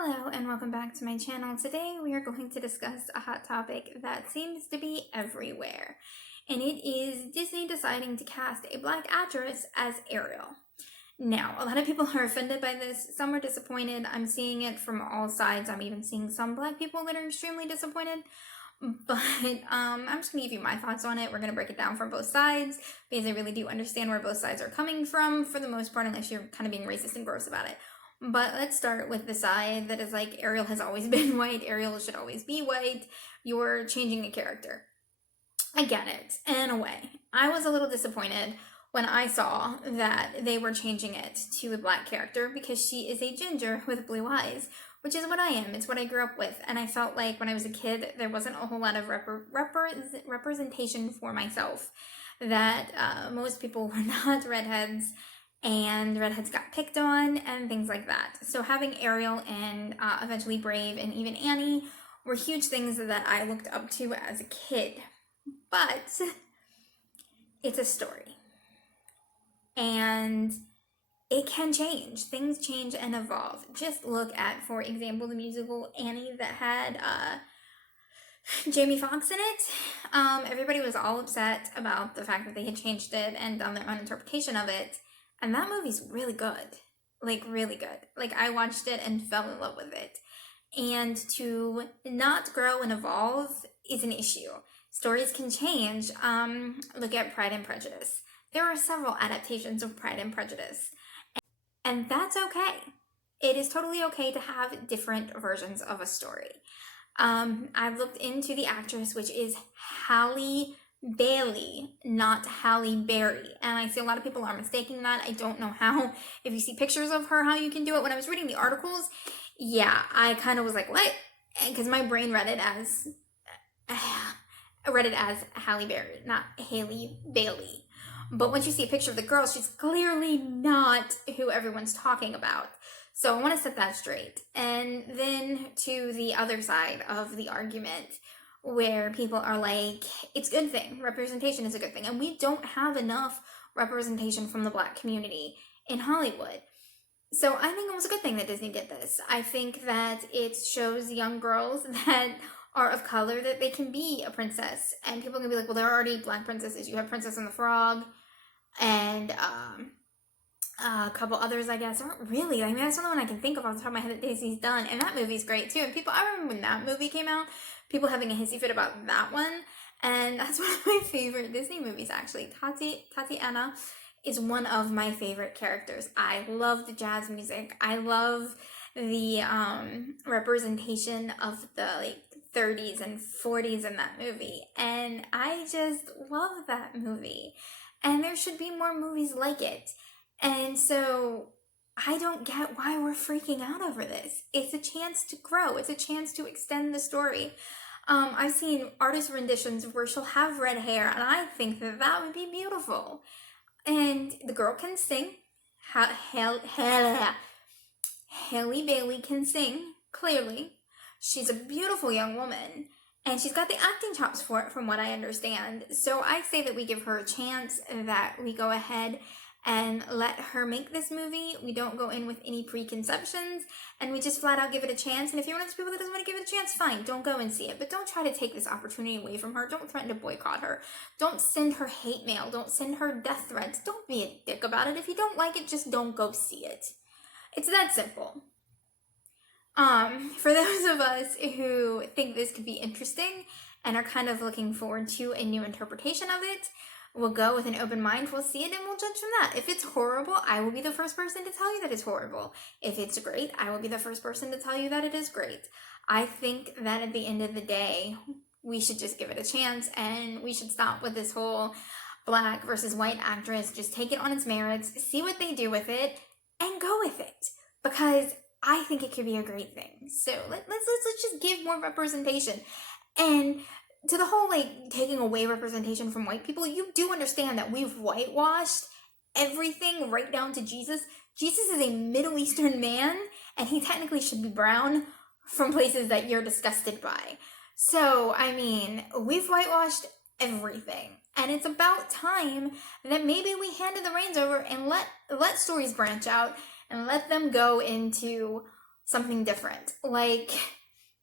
Hello and welcome back to my channel. Today we are going to discuss a hot topic that seems to be everywhere, and it is Disney deciding to cast a black actress as Ariel. Now, a lot of people are offended by this, some are disappointed. I'm seeing it from all sides. I'm even seeing some black people that are extremely disappointed. But I'm just going to give you my thoughts on it. We're going to break it down from both sides because I really do understand where both sides are coming from for the most part, unless you're kind of being racist and gross about it. But let's start with the side that is like, Ariel has always been white, Ariel should always be white, you're changing a character. I get it, in a way. I was a little disappointed when I saw that they were changing it to a black character because she is a ginger with blue eyes, which is what I am. It's what I grew up with. And I felt like when I was a kid, there wasn't a whole lot of representation for myself. That most people were not redheads, and redheads got picked on and things like that. So having Ariel and eventually Brave and even Annie were huge things that I looked up to as a kid. But it's a story. And it can change. Things change and evolve. Just look at, for example, the musical Annie that had Jamie Foxx in it. Everybody was all upset about the fact that they had changed it and done their own interpretation of it. And that movie's really good. Like, really good. Like, I watched it and fell in love with it. And to not grow and evolve is an issue. Stories can change. Look at Pride and Prejudice. There are several adaptations of Pride and Prejudice. And that's okay. It is totally okay to have different versions of a story. I've looked into the actress, which is Halle Bailey, not Halle Berry. And I see a lot of people are mistaking that. I don't know how. If you see pictures of her, how you can do it. When I was reading the articles, yeah, I kind of was like, what? Because my brain read it as Halle Berry, not Halle Bailey. But once you see a picture of the girl, she's clearly not who everyone's talking about. So I want to set that straight. And then to the other side of the argument, where people are like, it's a good thing. Representation is a good thing. And we don't have enough representation from the black community in Hollywood. So I think it was a good thing that Disney did this. I think that it shows young girls that are of color that they can be a princess. And people can be like, well, there are already black princesses. You have Princess and the Frog and a couple others, I guess. Aren't really. I mean, that's the only one I can think of off the top of my head that Disney's done. And that movie's great too. And people, I remember when that movie came out, people having a hissy fit about that one. And that's one of my favorite Disney movies, actually. Tatiana is one of my favorite characters. I love the jazz music. I love the representation of the 30s and 40s in that movie. And I just love that movie. And there should be more movies like it. And so I don't get why we're freaking out over this. It's a chance to grow. It's a chance to extend the story. I've seen artist renditions where she'll have red hair, and I think that that would be beautiful. And the girl can sing. Halle Bailey can sing, clearly. She's a beautiful young woman, and she's got the acting chops for it, from what I understand. So I say that we give her a chance, that we go ahead and let her make this movie. We don't go in with any preconceptions, and we just flat out give it a chance. And if you're one of those people that doesn't want to give it a chance, fine, don't go and see it. But don't try to take this opportunity away from her. Don't threaten to boycott her. Don't send her hate mail. Don't send her death threats. Don't be a dick about it. If you don't like it, just don't go see it. It's that simple. For those of us who think this could be interesting and are kind of looking forward to a new interpretation of it, we'll go with an open mind, we'll see it, and we'll judge from that. If it's horrible, I will be the first person to tell you that it's horrible. If it's great, I will be the first person to tell you that it is great. I think that at the end of the day, we should just give it a chance, and we should stop with this whole black versus white actress. Just take it on its merits, see what they do with it, and go with it. Because I think it could be a great thing. So let's just give more representation. And to the whole, taking away representation from white people, you do understand that we've whitewashed everything right down to Jesus. Jesus is a Middle Eastern man, and he technically should be brown from places that you're disgusted by. So, I mean, we've whitewashed everything. And it's about time that maybe we handed the reins over and let stories branch out and let them go into something different. Like,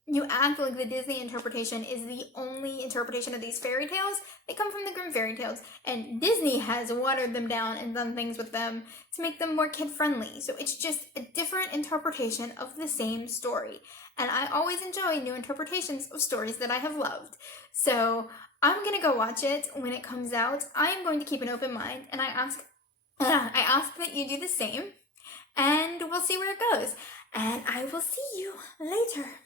you act like the Disney interpretation is the only interpretation of these fairy tales. They come from the Grimm fairy tales, and Disney has watered them down and done things with them to make them more kid-friendly. So it's just a different interpretation of the same story. And I always enjoy new interpretations of stories that I have loved. So I'm gonna go watch it when it comes out. I am going to keep an open mind, and I ask that you do the same, and we'll see where it goes. And I will see you later.